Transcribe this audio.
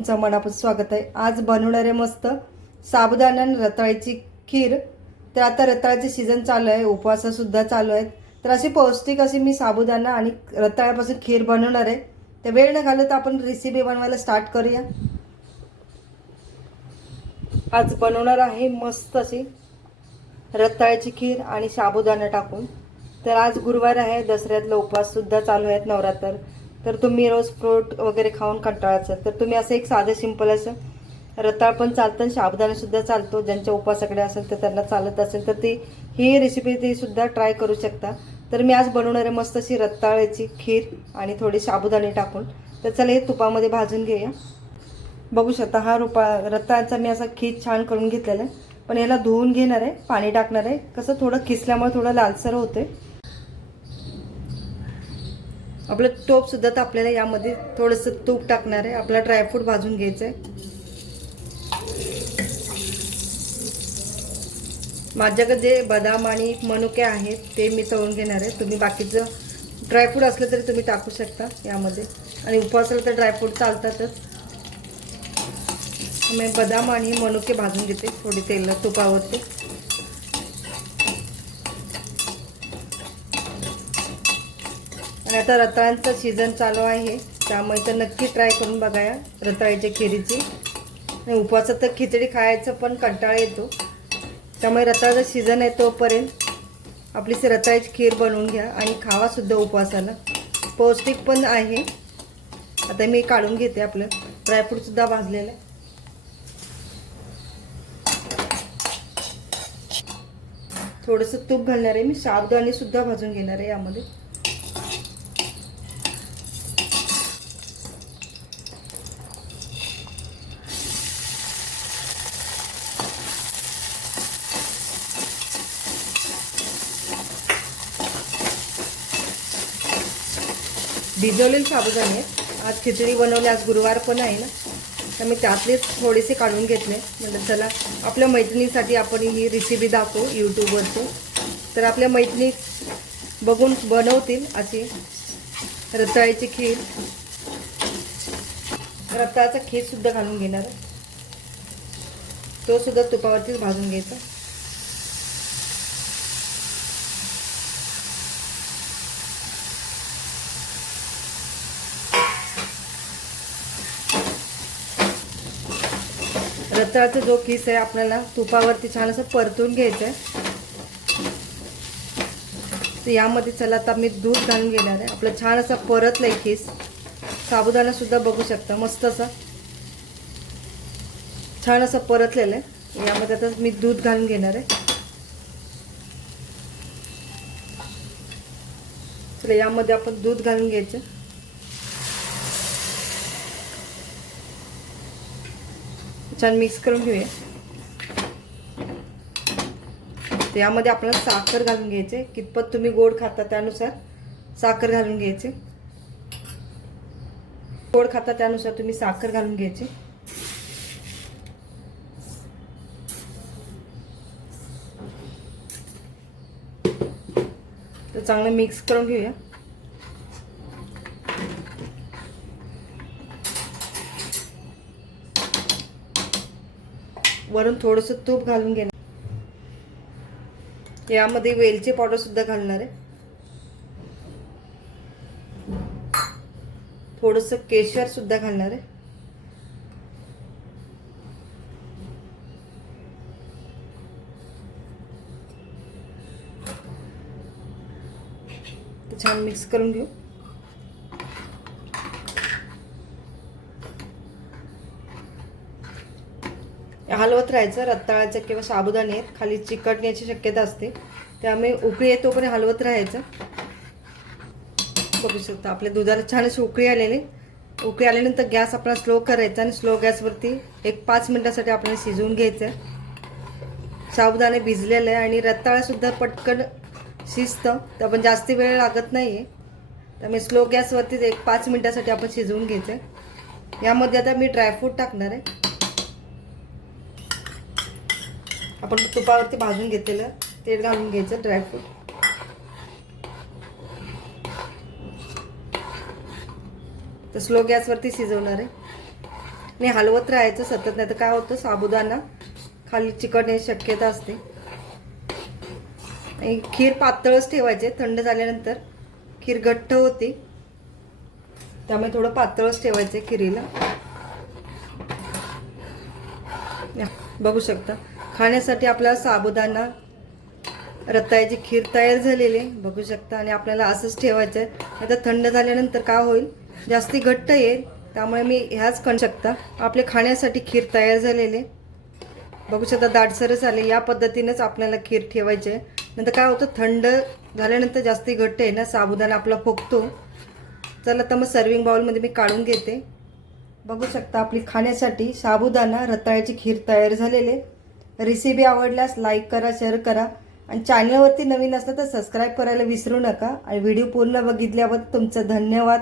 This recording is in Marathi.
तुमचं मनापासून स्वागत आहे. आज बनवणार आहे मस्त साबुदाणा आणि रताळ्याची खीर. तर आता रताळ्याचे सीझन चालू आहे उपवाससुद्धा चालू आहेत. तर अशी पौष्टिक अशी मी साबुदाणा आणि रताळ्यापासून खीर बनवणार आहे. तर वेळ न घालत आपण रेसिपी बनवायला स्टार्ट करूया. आज बनवणार आहे मस्त अशी रताळ्याची खीर आणि साबुदाणा टाकून. तर आज गुरुवार आहे दसऱ्यातला उपवाससुद्धा चालू आहेत नवरात्र. तर तुम्ही रोज फ्रूट वगैरे खाऊन कंटाळायचं. तर तुम्ही असं एक साधं सिंपल असं रताळ पण चालतं आणि साबुदाणासुद्धा चालतो. ज्यांच्या उपासाकडे असेल तर त्यांना चालत असेल तर ती ही रेसिपी ते सुद्धा ट्राय करू शकता. तर मी आज बनवणार आहे मस्त अशी रताळ्याची खीर आणि थोडी साबुदाणे टाकून. तर चला हे तुपामध्ये भाजून घेऊया. बघू शकता हा रुपा रताळ्याचा मी असा खीर छान करून घेतलेला आहे. पण याला धुवून घेणार आहे पाणी टाकणार आहे. कसं थोडं किसल्यामुळे थोडं लालसर होते आपलं टोप सुद्धा तर आपल्याला यामध्ये थोडंसं तूप टाकणार आहे. आपला ड्रायफ्रूट भाजून घ्यायचं आहे. माझ्याकडे जे बदाम आणि मनुके आहेत ते मी तळून घेणार आहे. तुम्ही बाकीचं ड्रायफ्रूट असलं तरी तुम्ही टाकू शकता यामध्ये. आणि उपवासाला तर ड्रायफ्रूट चालतातच. मी बदाम आणि मनुके भाजून घेते थोडी तेल तुपावरती. आणि आता रताळ्यांचं सीझन चालू आहे. त्यामुळे तर नक्की ट्राय करून बघा या रताळ्याच्या खिरीची. आणि उपवासात तर खिचडी खायचं पण कंटाळा येतो. त्यामुळे रताळाचा सीझन आहे तोपर्यंत आपली रताळ्याची खीर बनवून घ्या आणि खावासुद्धा उपवासाला. पौष्टिक पण आहे. आता मी काढून घेते आपलं. ड्रायफ्रूटसुद्धा भाजलेलं. थोडंसं तूप घालणार आहे मी. साबुदाणेसुद्धा भाजून घेणार आहे यामध्ये. भिजवलेले साबुदाणे. आहेत. आज खिचडी बनवली आज गुरुवार पण आहे ना. तर मी त्यातलेच थोडेसे काढून घेतले. म्हणजे चला आपल्या मैत्रिणीसाठी आपण ही रेसिपी दाखवू यूट्यूबवरती तर आपल्या मैत्रिणी बघून बनवतील अशी रताळ्याची खीर. रताळाचा खीर सुद्धा घालून घेणार. आहे. तो सुद्धा तुपावरतीच भाजून घ्यायचा. रताळाचा जो किस आहे आपल्याला तुपावरती छान असं परतून घ्यायचं आहे तर यामध्ये चला आता मी दूध घालून घेणार आहे. आपलं छान असं परतलं आहे किस साबुदाणासुद्धा बघू शकता मस्त असं. छान असं परतलेलं आहे. यामध्ये आता मी दूध घालून घेणार आहे. चला यामध्ये आपण दूध घालून घ्यायचं. छान मिक्स करून घेऊया. यामध्ये आपल्याला साखर घालून घ्यायचे. कितपत तुम्ही गोड खाता त्यानुसार साखर घालून घ्यायचे. गोड खाता त्यानुसार तुम्ही साखर घालून घ्यायची. तर चांगलं मिक्स करून घेऊया. वरून थोडंसं तूप घालून घेणार. यामध्ये वेलची पावडर सुद्धा घालणार आहे. थोडंसं केशर सुद्धा घालणार आहे. छान मिक्स करून घेऊ. हलवत राहायचं रत्ताळाचं किंवा साबुदाणे आहेत खाली चिकटण्याची शक्यता असते. त्यामुळे उकळी येतो तोपर्यंत हलवत राहायचं. बघू शकता आपल्या दुधाला छान अशी उकळी आलेली उकळी आल्यानंतर गॅस आपला स्लो करायचा आणि स्लो गॅसवरती एक पाच मिनटासाठी आपल्याला शिजवून घ्यायचं आहे. साबुदाणे भिजलेलं आहे आणि रत्ताळासुद्धा पटकन शिजतं. तर पण जास्ती वेळ लागत नाही आहे त्यामुळे स्लो गॅसवरतीच एक पाच मिनटासाठी आपण शिजवून घ्यायचं आहे. यामध्ये आता मी ड्रायफ्रूट टाकणार आहे. आपण तुपावरती भाजून घेतलेलं तेल घालून घ्यायचं ड्रायफ्रूट तर स्लो गॅसवरती शिजवणार आहे. आणि हलवत राहायचं सतत नाही तर काय होतं साबुदाणा खाली चिकटण्याची शक्यता असते. आणि खीर पातळच ठेवायचे थंड झाल्यानंतर खीर घट्ट होती. त्यामुळे थोडं पातळच ठेवायचं खिरीला. या, बघू शकता. खाण्यासाठी आपला साबुदाणा रताळ्याची खीर तयार झालेली बघू शकता. आणि आपल्याला असंच ठेवायचं आहे आता थंड झाल्यानंतर काय होईल? जास्ती घट्ट येईल. त्यामुळे मी ह्याच करू शकता. आपले खाण्यासाठी खीर तयार झालेले. बघू शकता दाटसरच आले. या पद्धतीनेच आपल्याला खीर ठेवायची आहे नंतर काय होतं? थंड झाल्यानंतर जास्ती घट्ट आहे ना साबुदाणा आपला फोगतो. चला तर मग सर्विंग बाउलमध्ये मी काढून घेते. बघू शकता आपली खाण्यासाठी साबुदाणा रताळ्याची खीर तयार झालेली. आहे रेसिपी आवडल्यास लाईक करा शेअर करा. आणि चॅनलवरती नवीन असलं तर सबस्क्राईब करायला विसरू नका. आणि व्हिडिओ पूर्ण बघितल्याबद्दल तुमचं धन्यवाद.